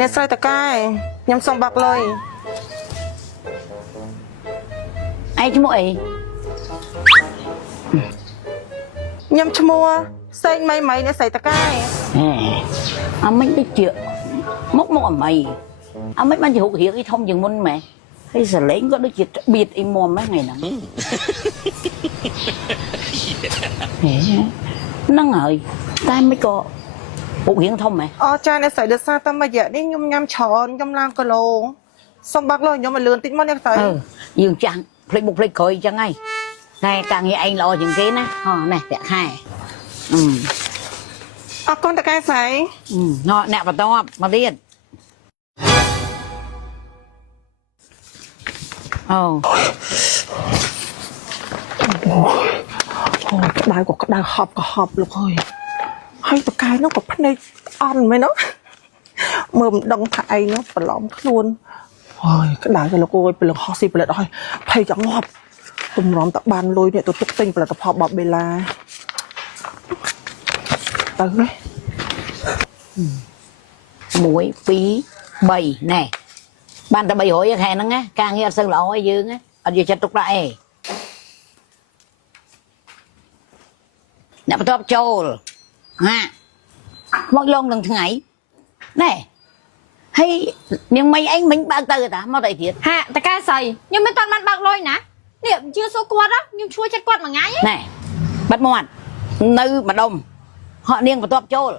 អ្នកស្រីតកែខ្ញុំសុំបាក់លុយឯងឈ្មោះអីខ្ញុំឈ្មោះសេងម៉ៃម៉ៃអ្នកស្រីតកែអាមិនដូចជាមុខអាម៉ៃអាមិនបានជារូបរាងអីធំជាងមុនម៉ែហើយសលេងក៏ដូចជាបៀតអីមុំហ្នឹងថ្ងៃហ្នឹងហ្នឹងហើយតែមិនក៏រូបរាងធំម៉ែអចាអ្នកស្រីដសារតាមរយៈនេះខ្ញុំញ៉ាំច្រើនខ្ញុំឡើងគីឡូសុំបាក់លុយខ្ញុំឲ្យលឿនតិចមកអ្នកស្រីយើងចាស់ភ្លេចមុខភ្លេចក្រោយអញ្ចឹងហើយតែការងារឯងល្អជាងគេណាអូនេះប្រាក់ខែអរគុណតកែស្រីអ្នកបន្ទាប់មកទៀតអូក្តៅក៏ក្តៅហប់ក៏ហប់លោកអើយហើយតកែនោះក៏ភ្នែកអន់មែនណាមើលមិនដឹងថាឯងនោះប្រឡំខ្លួនហើយក្តៅទៅលោកអើយព្រលឹងហោះស៊ីផលិតហើយភ័យចង់ងាប់ទំរំតបានលុយនេះទៅទុកទិញផលិតផលបបបេឡាទៅនេះ1 2 3ណែបានតែ300ខែហ្នឹងណាការងារអត់សូវល្អឲ្យយើងអត់យកចិត្តទុកដាក់អីអ្នកបន្ទាប់ចូលហាមកលងនឹងថ្ងៃណែហើយនាងមីអញមិញបើកទៅតាមកទៅទៀតហាតកែស្រីខ្ញុំមិនតាន់បានបើកលុយណានេះជឿសួរគាត់ខ្ញុំជួយចិត្តគាត់មួយថ្ងៃណែបាត់មាត់នៅម្ដុំហក់នាងបន្ទាប់ចូល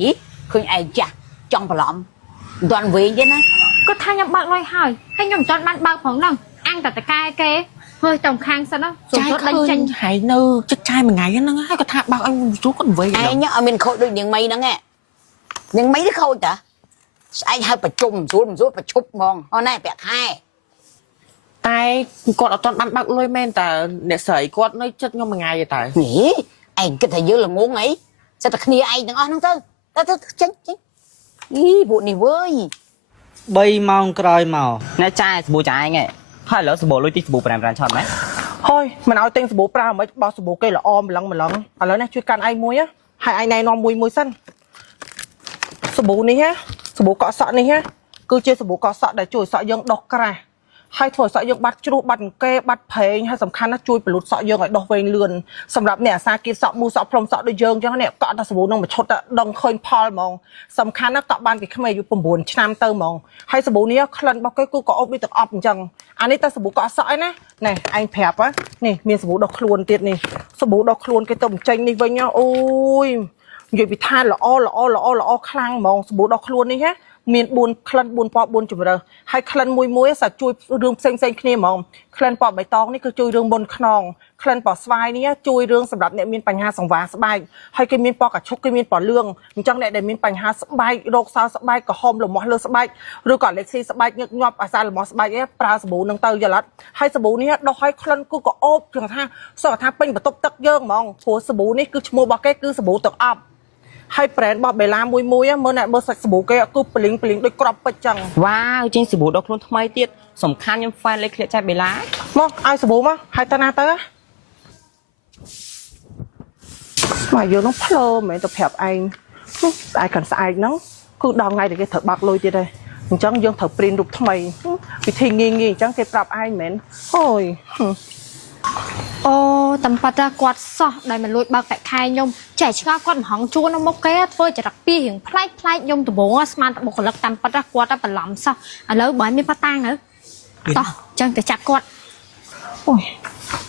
ហីឃើញឯងចាស់ចង់ប្រឡំមិនទាន់វិញទេណាគាត់ថាខ្ញុំបើកលុយហើយខ្ញុំមិនតាន់បានបើកផងហ្នឹងអាំងតែតកែគេហើយតំខាងសិនណាសុំគាត់ដេញចេញហើយនៅចិត្តចាយមួយថ្ងៃហ្នឹងហើយគាត់ថាបើកឲ្យជួគាត់វិញឯងអត់មានខូចដូចនាងមីហ្នឹងនាងមីនេះខូចតាស្អែកឲ្យប្រជុំស្រួលប្រជុំហ្មងអូណែប្រាក់ខែតែគាត់អត់ទាន់បានបើកលុយមែនតើអ្នកស្រីគាត់នៅចិត្តខ្ញុំមួយថ្ងៃទេតើនេះឯងគិតថាយើងល្ងងអីសិតតែគ្នាឯងទាំងអស់ហ្នឹងទៅចេញពួកនេះវើយ3ម៉ោងក្រោយមកអ្នកចាយសាប៊ូចាយហ្នឹងហើយឥឡូវសាប៊ូលុយទីសាប៊ូ5ឆត់ម៉េចហើយមិនឲ្យទិញសាប៊ូប្រើមិនបោះសាប៊ូគេល្អម្លឹងឥឡូវនេះជួយកាន់ឯងមួយហើយឯងណែនាំមួយសិនសាប៊ូនេះសាប៊ូកក់សក់នេះគឺជាសាប៊ូកក់សក់ដែលជួយសក់យើងដុសក្រាស់ហើយធ្វើឲ្យសក់យើងបាត់ជ្រុះបាត់អង្គែបាត់ប្រេងហើយសំខាន់ណាស់ជួយបលូតសក់យើងឲ្យដុសវែងលឿនសម្រាប់អ្នកអាសាគៀបសក់មូសក់ផ្លុំសក់ដូចយើងអញ្ចឹងនេះកក់តែសាប៊ូនឹងមួយឈុតដឹងឃើញផលហ្មងសំខាន់ណាស់កក់បានពីក្មេងអាយុ9ឆ្នាំទៅហ្មងហើយសាប៊ូនេះក្លិនរបស់គេគឺក៏អប់ដូចទឹកអប់អញ្ចឹងអានេះតែសាប៊ូកក់សក់ឯណាណែឯងប្រាប់នេះមានសាប៊ូដុសខ្លួនទៀតនេះសាប៊ូដុសខ្លួនគេទៅបញ្ចេញនេះវិញអូយនិយាយពីថាល្អខ្លាំងហ្មងសាប៊ូដុសខ្លួននេះមាន4ក្លិន4ពណ៌4ជម្រើសហើយក្លិនមួយសាជួយរឿងផ្សេងគ្នាហ្មងក្លិនពណ៌បៃតងនេះគឺជួយរឿងមុនខ្នងក្លិនពណ៌ស្វាយនេះជួយរឿងសម្រាប់អ្នកមានបញ្ហាសង្វារស្បែកហើយគេមានពណ៌កាឈុកគេមានពណ៌លឿងអញ្ចឹងអ្នកដែលមានបញ្ហាស្បែករោគសើស្បែកក្រហមលំមាស់លើស្បែកឬក៏អាឡែកស៊ីស្បែកញឹកញាប់អាសាលំមាស់ស្បែកប្រើសាប៊ូនឹងទៅយល់អត់ហើយសាប៊ូនេះដុសឲ្យក្លិនគឺក៏អូបគេថាសោះថាពេញបន្ទប់ទឹកយើងហ្មងព្រោះសាប៊ូនេះគឺឈ្មោះរបស់គេគឺសាប៊ូទឹកអប់ហើយ brand របស់បេឡាមួយមើលអ្នកមើលសាច់សាប៊ូគេគឺប្លីងដូចក្របពេជ្រចឹងវ៉ាវចេញសាប៊ូដុសខ្លួនថ្មីទៀតសំខាន់ខ្ញុំ fan លេខឃ្លាចាស់បេឡាមកឲ្យសាប៊ូមកហើយទៅណាទៅមកយកនោះភ្លើមែនទៅប្រាប់ឯងស្អែកកាន់ស្អែកហ្នឹងគឺដល់ថ្ងៃដែលគេត្រូវបាក់លុយទៀតហើយអញ្ចឹងយើងត្រូវព្រីនរូបថ្មីវិធីងាយអញ្ចឹងគេប្រាប់ឯងមែនអូយអូតាមប៉ាតាគាត់សោះដែលមិនលួចបើកប្រាក់ខែខ្ញុំចែកឆ្ងល់គាត់មហងជួននៅមុខគេធ្វើចរិតពីរៀងប្លែកខ្ញុំដំបងស្មានបុគ្គលិកតាមប៉ាតាគាត់តែបន្លំសោះឥឡូវបើមានប៉ាតាងទៅតោះចឹងទៅចាប់គាត់អូយ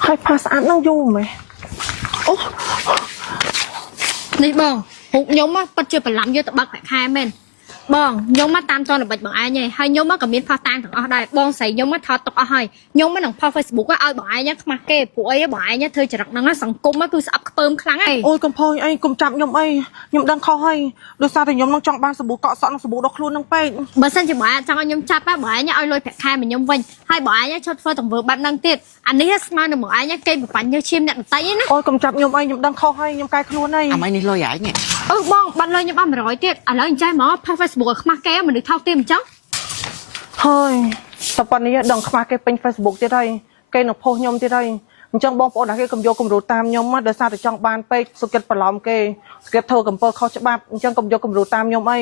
ហើយផាស្អាតនឹងយូរមែនអូនេះបងរូបខ្ញុំប៉ាត់ជាបន្លំយកទៅបើកប្រាក់ខែមែនបងខ្ញុំមកតាមតនល្បិចបងឯងហើយខ្ញុំមកក៏មានផុសតាងទាំងអស់ដែរបងស្រីខ្ញុំមកថតទុកអស់ហើយខ្ញុំមកនឹងផុស Facebook ឲ្យបងឯងខ្មាស់គេព្រោះអីបងឯងធ្វើចរិតហ្នឹងសង្គមគឺស្អប់ខ្ពើមខ្លាំងហើយអូយកុំភ័យអីកុំចាប់ខ្ញុំអីខ្ញុំដឹងខុសហើយដោយសារតែខ្ញុំនឹងចង់បានសាប៊ូកក់សក់និងសាប៊ូដុសខ្លួននឹងពេកបើសិនជាបងឯងចង់ឲ្យខ្ញុំចាប់បងឯងឲ្យលុយប្រាក់ខែមកខ្ញុំវិញហើយបងឯងឈប់ធ្វើទង្វើបែបហ្នឹងទៀតអានេះស្មើនឹងបងឯងគេបបាញ់ញើសឈាមអ្នកដតីណាអូយកុំចាប់ខ្ញុំអីខ្ញុំដឹងខុសហើយខ្ញុំកែខ្លួនហើយអាម៉េចនេះលុយឯងបងបាត់លុយខ្ញុំអស់100ទៀតឥឡូវអញ្ចឹងមកផុស Facebook ឲ្យខ្មាស់គេមនុស្សថោកទៀតអញ្ចឹងហើយតែប៉ុណ្នេះដឹងខ្មាស់គេពេញ Facebook ទៀតហើយគេនឹងផុសខ្ញុំទៀតហើយអញ្ចឹងបងប្អូនគេកុំយកគំរូតាមខ្ញុំដោយសារតែចង់បានពេកសុខចិត្តបន្លំគេសុខចិត្តធ្វើកំពើខុសច្បាប់អញ្ចឹងកុំយកគំរូតាមខ្ញុំអី